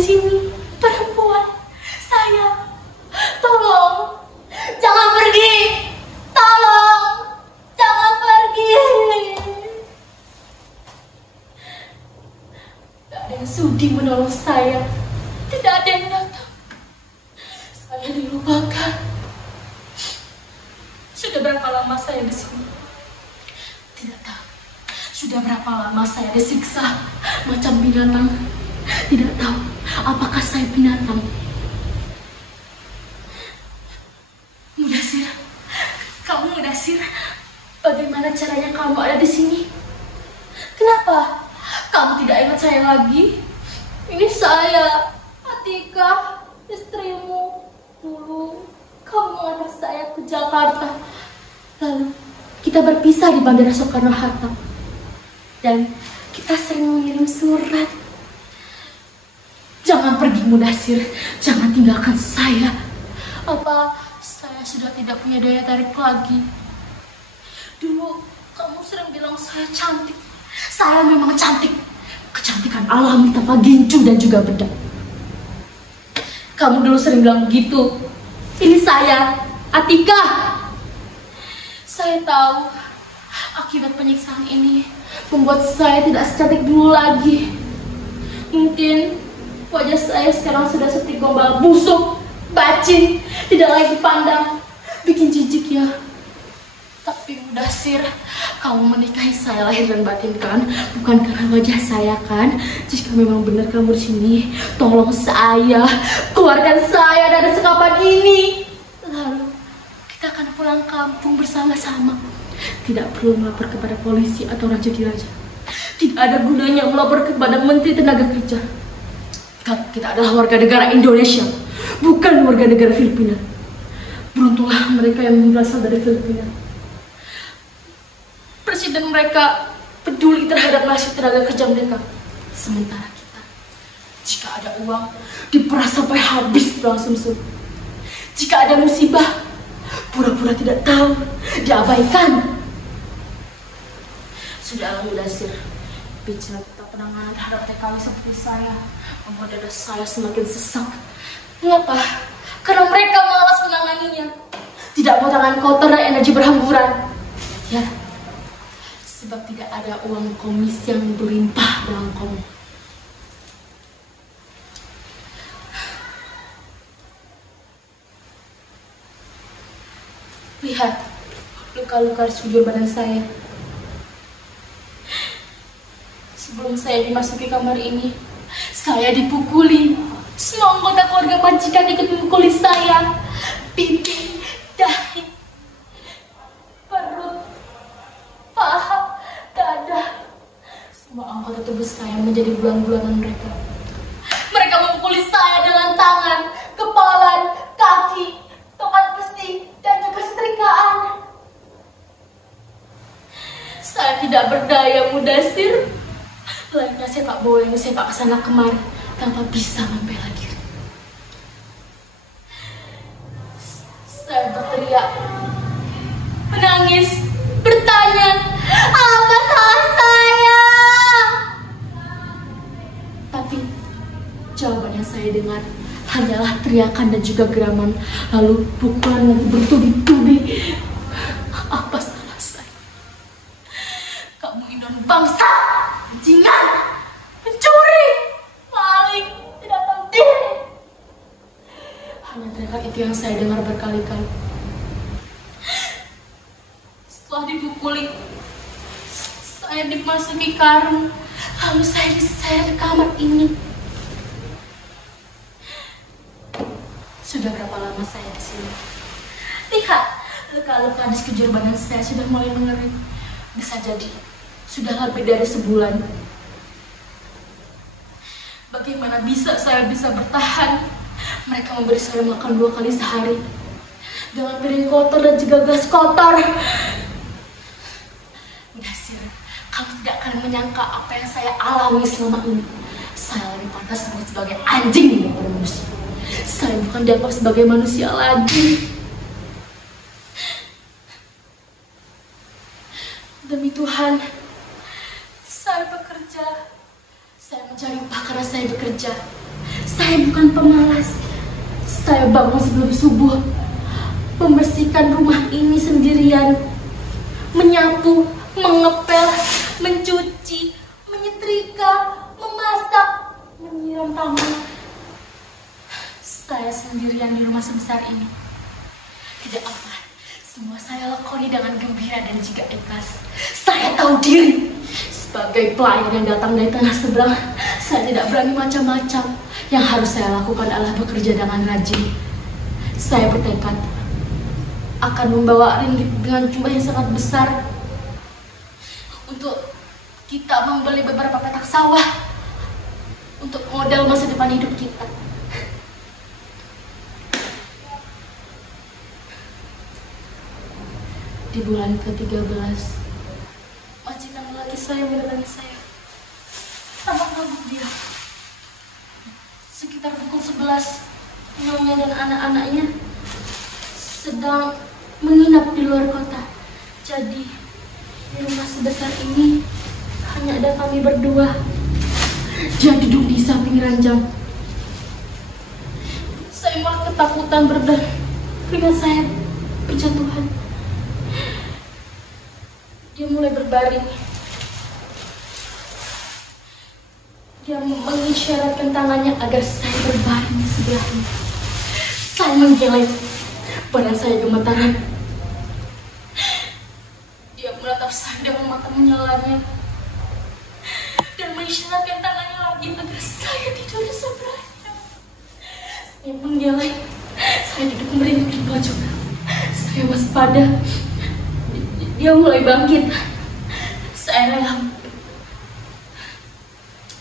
sini, perempuan. Saya, tolong, jangan pergi. Tolong, jangan pergi. Tidak ada yang sudi menolong saya. Tidak ada yang datang. Saya dilupakan. Sudah berapa lama saya di sini? Tidak tahu. Sudah berapa lama saya disiksa macam binatang? Tidak tahu apakah saya binatang. Mudasir, kamu Mudasir, bagaimana caranya kamu ada di sini? Kenapa kamu tidak ingat saya lagi? Ini saya, Atika, istrimu. Dulu kamu mengantar saya ke Jakarta. Lalu kita berpisah di Bandara Soekarno-Hatta. Dan kita sering mengirim surat. Jangan pergi Mudasir, jangan tinggalkan saya. Apa saya sudah tidak punya daya tarik lagi? Dulu kamu sering bilang saya cantik. Saya memang cantik. Kecantikan alami tanpa gincu dan juga bedak. Kamu dulu sering bilang begitu. Ini saya, Atika. Saya tahu akibat penyiksaan ini membuat saya tidak secantik dulu lagi. Mungkin wajah saya sekarang sudah seperti gombal busuk, bacin, tidak lagi dipandang, bikin jijik ya. Tapi Mudasir, kamu menikahi saya lahir dan batin kan? Bukan karena wajah saya kan? Jika memang benar kamu di sini, tolong saya, keluarkan saya dari sekapan ini. Lalu kita akan pulang kampung bersama-sama. Tidak perlu melapor kepada polisi atau raja diraja. Tidak ada gunanya melapor kepada Menteri Tenaga Kerja. Kita adalah warga negara Indonesia, bukan warga negara Filipina. Beruntunglah mereka yang berasal dari Filipina. Presiden mereka peduli terhadap nasib tenaga kerja mereka. Sementara kita, jika ada uang, diperas sampai habis berlangsung. Jika ada musibah, pura-pura tidak tahu, diabaikan. Sudahlah Mudasir, bicara tentang penanganan terhadap TKW seperti saya membuat dada saya semakin sesak. Mengapa? Karena mereka malas menanganinya. Tidak mau tangan kotor dan energi berhamburan. Ya, sebab tidak ada uang komisi yang berlimpah dalam kamu. Lihat luka-luka di sekujur badan saya. Sebelum saya dimasuki kamar ini, saya dipukuli. Semua anggota keluarga majikan ikut memukuli saya. Pipi, dahi, perut, paha, dada. Semua anggota tubuh saya menjadi bulan-bulanan mereka. Mereka memukuli saya dengan tangan, kepala, kaki, tokat besi, dan juga setrikaan. Saya tidak berdaya Mudasir. Lainnya saya tak boleh sepak kesana kemari tanpa bisa membela diri. Saya berteriak, menangis, bertanya, apa salah saya? Tapi jawaban yang saya dengar hanyalah teriakan dan juga geraman, lalu pukulan yang bertubi-tubi. Apa salah saya? Kamu Indon bangsa, bajingan, pencuri, maling, tidak tahu diri. Hanya teriakan itu yang saya dengar berkali-kali. Setelah dipukuli, saya dimasuki karung, lalu saya diseret ke kamar ini. Sudah berapa lama saya di sini? Lihat, luka-luka di sekujur badan saya sudah mulai mengering. Bisa jadi sudah lebih dari sebulan. Bagaimana saya bisa bertahan? Mereka memberi saya makan 2 kali sehari dengan piring kotor dan juga gas kotor. Mudasir, kamu tidak akan menyangka apa yang saya alami selama ini. Saya lebih pantas disebut sebagai anjing daripada manusia. Saya bukan dianggap sebagai manusia lagi. Demi Tuhan, saya bekerja. Saya mencari upah karena saya bekerja. Saya bukan pemalas. Saya bangun sebelum subuh, membersihkan rumah ini sendirian, menyapu, mengepel, mencuci, menyetrika, memasak, menyiram taman. Saya sendirian di rumah sebesar ini. Tidak apa, semua saya lakoni dengan gembira dan juga ikhlas. Saya tahu diri. Sebagai pelayan yang datang dari tanah seberang, saya tidak berani macam-macam. Yang harus saya lakukan adalah bekerja dengan rajin. Saya bertekad akan membawa ringgit dengan jumlah yang sangat besar untuk kita membeli beberapa petak sawah untuk modal masa depan hidup kita. Di bulan ke-13, majikan lelaki saya mendatangi saya. Tampak mabuk dia. Sekitar pukul 11, nyonya dan anak-anaknya sedang menginap di luar kota. Jadi, di rumah sebesar ini hanya ada kami berdua. Dia duduk di samping ranjang. Saya malah ketakutan keringat saya berjatuhan. Dia mulai berbaring. Dia mengisyaratkan tangannya agar saya berbaring di sebelahnya. Saya menggeleng, badan saya gemetaran. Dia menatap saya dengan mata menyalanya dan mengisyaratkan tangannya lagi agar saya tidur di sebelahnya. Saya menggeleng, saya duduk merinding di pojok. Saya waspada. Dia mulai bangkit. Saya rela.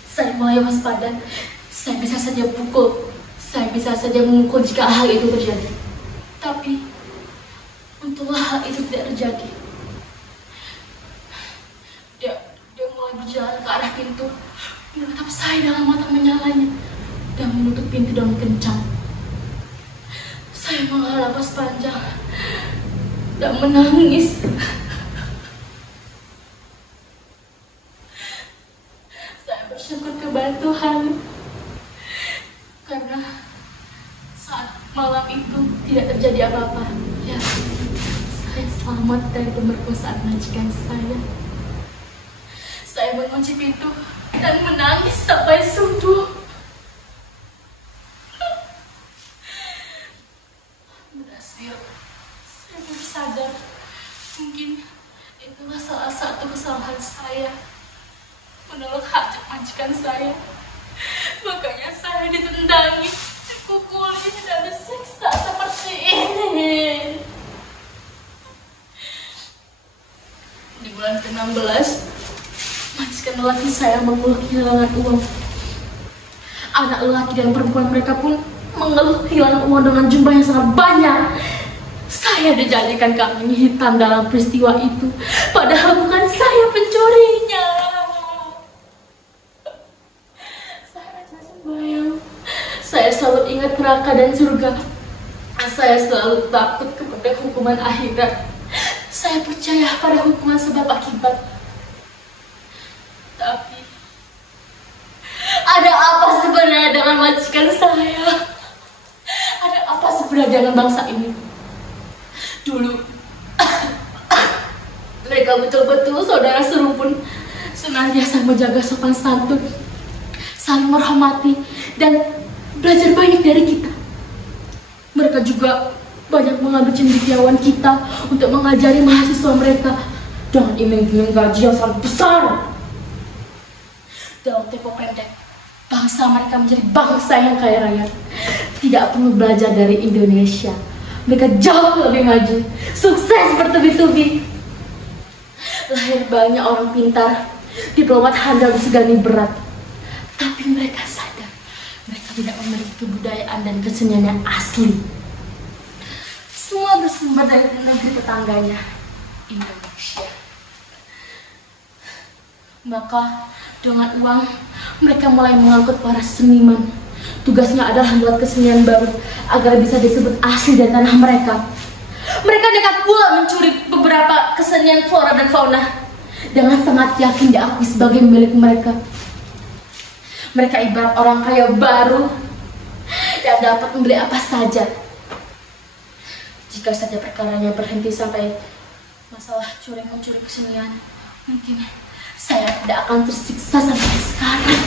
Saya mulai waspada. Saya bisa saja pukul. Saya bisa saja memukul jika hal itu terjadi. Tapi untunglah hal itu tidak terjadi. Dia mulai berjalan ke arah pintu, menatap saya dengan mata menyalanya dan menutup pintu dengan kencang. Saya menghela napas panjang dan menangis. Bersyukur kepada Tuhan karena saat malam itu tidak terjadi apa-apa. Ya, saya selamat dari pemerkosaan majikan saya. Saya mengunci pintu dan menangis sampai subuh. Berhasil. Saya baru sadar mungkin itulah salah satu kesalahan saya, menolak hajat majikan saya. Makanya saya ditendangi, dipukuli, dan disiksa seperti ini. Di bulan ke-16, majikan lelaki saya mengeluh kehilangan uang. Anak lelaki dan perempuan mereka pun mengeluh kehilangan uang dengan jumlah yang sangat banyak. Saya dijanjikan kambing hitam dalam peristiwa itu, padahal bukan saya pencurinya. Saya selalu ingat neraka dan surga. Saya selalu takut kepada hukuman akhirat. Saya percaya pada hukuman sebab akibat. Tapi ada apa sebenarnya dengan majikan saya? Ada apa sebenarnya dengan bangsa ini? Dulu mereka betul-betul saudara serumpun, senantiasa menjaga sopan santun, saling menghormati, dan belajar banyak dari kita. Mereka juga banyak mengambil cendekiawan kita untuk mengajari mahasiswa mereka dengan iming-iming gaji yang sangat besar. Dalam tempo pendek, bangsa mereka menjadi bangsa yang kaya raya. Tidak perlu belajar dari Indonesia. Mereka jauh lebih maju, sukses bertubi-tubi. Lahir banyak orang pintar, diplomat handal disegani berat. Tapi mereka sadar, mereka tidak memiliki kebudayaan dan kesenian yang asli. Semua bersumber dari negeri tetangganya, Indonesia. Maka dengan uang, mereka mulai mengangkut para seniman. Tugasnya adalah membuat kesenian baru agar bisa disebut asli dari tanah mereka. Mereka nekat pula mencuri beberapa kesenian flora dan fauna dengan sangat yakin diakui sebagai milik mereka. Mereka ibarat orang kaya baru yang dapat membeli apa saja. Jika saja perkaranya berhenti sampai masalah mencuri kesenian, mungkin saya tidak akan tersiksa sampai sekarang.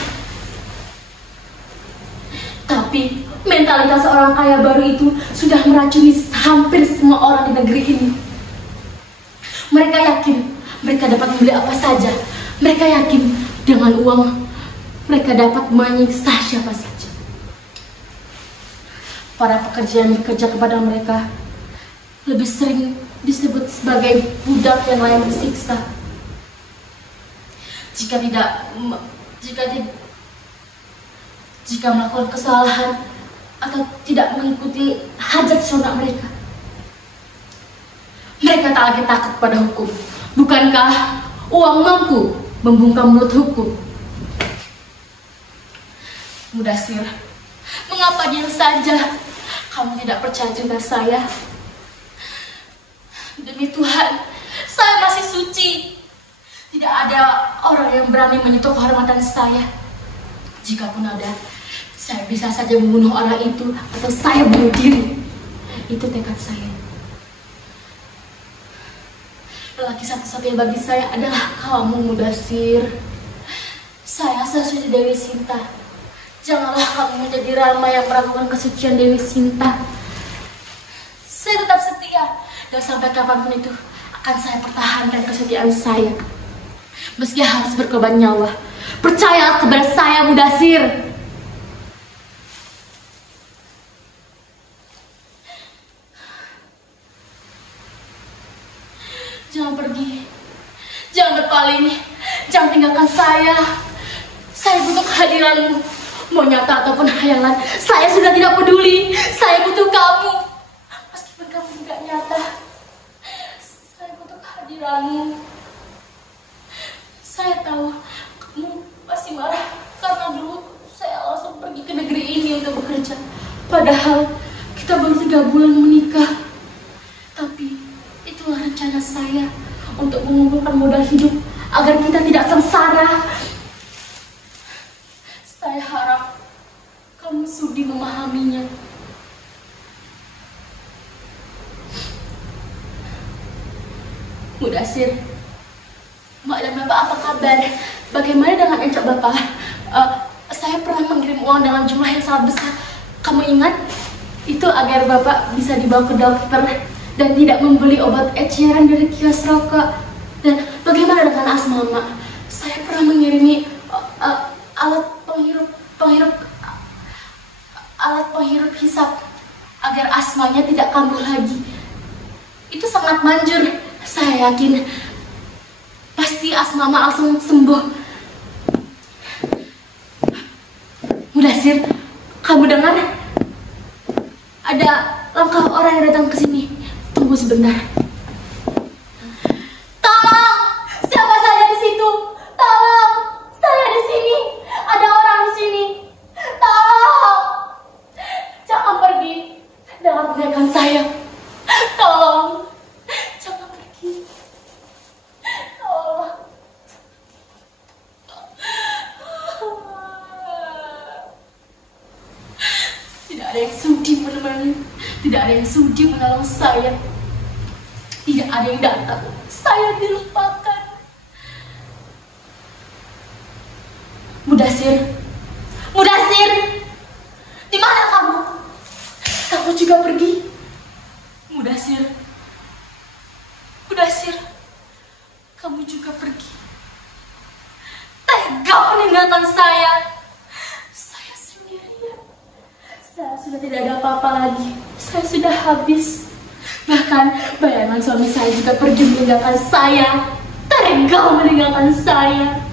Tapi mentalitas orang kaya baru itu sudah meracuni hampir semua orang di negeri ini. Mereka yakin mereka dapat membeli apa saja. Mereka yakin dengan uang mereka dapat menyiksa siapa saja. Para pekerja yang bekerja kepada mereka lebih sering disebut sebagai budak yang layak disiksa. Jika melakukan kesalahan atau tidak mengikuti hajat syurga mereka, mereka tak lagi takut pada hukum. Bukankah uang mampu membungkam mulut hukum? Mudasir, mengapa diam saja? Kamu tidak percaya cerita saya? Demi Tuhan, saya masih suci. Tidak ada orang yang berani menyentuh kehormatan saya. Jikapun ada, saya bisa saja membunuh orang itu atau saya bunuh diri. Itu tekad saya. Lelaki satu-satunya bagi saya adalah kamu, Mudasir. Saya sesuci Dewi Sinta. Janganlah kamu menjadi Rama yang meragukan kesucian Dewi Sinta. Saya tetap setia, dan sampai kapanpun itu akan saya pertahankan kesetiaan saya. Meski harus berkorban nyawa. Percaya kepada saya, Mudasir. Jangan pergi. Jangan berpaling. Jangan tinggalkan saya. Saya butuh kehadiranmu. Mau nyata ataupun hayalan, saya sudah tidak peduli. Saya butuh kamu. Meskipun kamu tidak nyata, saya butuh kehadiranmu. Saya tahu kamu pasti marah karena dulu saya langsung pergi ke negeri ini untuk bekerja. Padahal kita baru 3 bulan menikah. Tapi itulah rencana saya untuk mengumpulkan modal hidup agar kita tidak sengsara. Saya harap kamu sudi memahaminya. Mudasir, Mak dan Bapak apa kabar? Bagaimana dengan encok Bapak? Saya pernah mengirim uang dalam jumlah yang sangat besar. Kamu ingat? Itu agar Bapak bisa dibawa ke dokter dan tidak membeli obat eceran dari kios rokok. Dan bagaimana dengan asma, Mak? Saya pernah mengirimi alat penghirup hisap agar asmanya tidak kambuh lagi. Itu sangat manjur. Saya yakin pasti asma Mak langsung sembuh. Mudasir, kamu dengar? Ada langkah orang yang datang ke sini. Tunggu sebentar. Tolong! Siapa saja di situ? Tolong! Saya di sini. Ada orang di sini. Tolong! Jangan pergi. Jangan tinggalkan saya. Tolong! Jangan pergi. Tolong! Tidak ada yang sudi menemani. Tidak ada yang sudi menolong saya. Tidak ada yang datang. Saya dilupakan. Mudasir, Mudasir, di mana kamu? Kamu juga pergi. Mudasir, Mudasir, kamu juga pergi. Tega meninggalkan saya. Saya sendirian. Saya sudah tidak ada apa-apa lagi. Saya sudah habis. Bahkan bayangan suami saya juga pergi meninggalkan saya. Tega meninggalkan saya.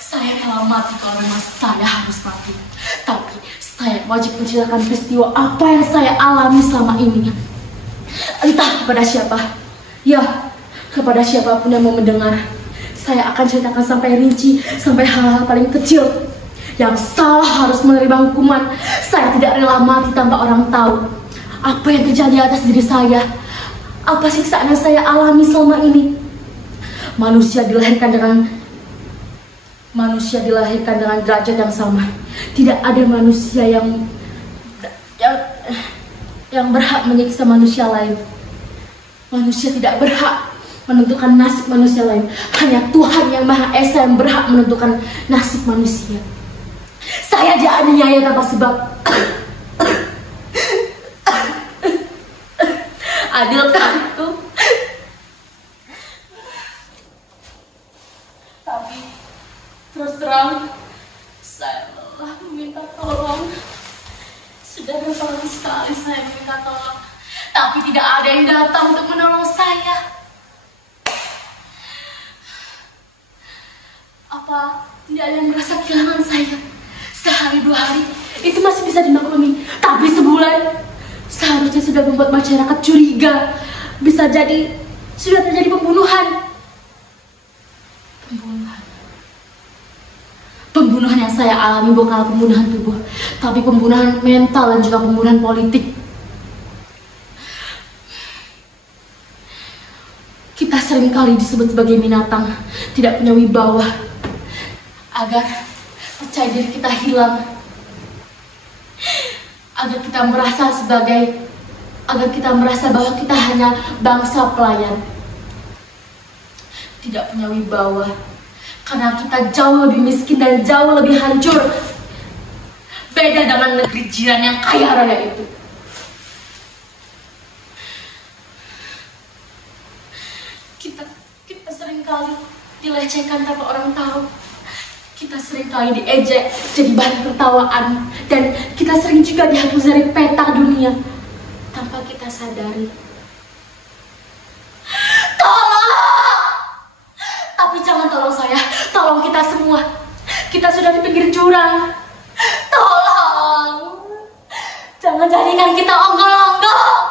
Saya rela mati kalau memang saya harus mati. Tapi saya wajib menceritakan peristiwa apa yang saya alami selama ini. Entah kepada siapa. Ya, kepada siapapun yang mau mendengar. Saya akan ceritakan sampai rinci, sampai hal-hal paling kecil. Yang salah harus menerima hukuman. Saya tidak rela mati tanpa orang tahu apa yang terjadi atas diri saya. Apa siksaan yang saya alami selama ini. Manusia dilahirkan dengan Manusia dilahirkan dengan derajat yang sama. Tidak ada manusia yang berhak menyiksa manusia lain. Manusia tidak berhak menentukan nasib manusia lain. Hanya Tuhan yang Maha Esa yang berhak menentukan nasib manusia. Saya dianiaya tanpa sebab. Adilkah itu? Tapi terus terang, saya lelah meminta tolong. Sudah berapa kali sekali saya meminta tolong, tapi tidak ada yang datang untuk menolong saya. Apa tidak ada yang merasa kehilangan saya? Sehari 2 hari itu masih bisa dimaklumi, tapi sebulan seharusnya sudah membuat masyarakat curiga. Bisa jadi sudah terjadi pembunuhan. Pembunuhan yang saya alami bukanlah pembunuhan tubuh, tapi pembunuhan mental dan juga pembunuhan politik. Kita seringkali disebut sebagai binatang, tidak punya wibawa, agar percaya diri kita hilang, agar kita merasa bahwa kita hanya bangsa pelayan, tidak punya wibawa. Karena kita jauh lebih miskin dan jauh lebih hancur. Beda dengan negeri jiran yang kaya raya itu. Kita seringkali dilecehkan tanpa orang tahu. Kita seringkali diejek jadi bahan tertawaan. Dan kita sering juga dihapus dari peta dunia tanpa kita sadari. Tapi jangan tolong saya, tolong kita semua. Kita sudah di pinggir jurang. Tolong, jangan jadikan kita onggol-onggol.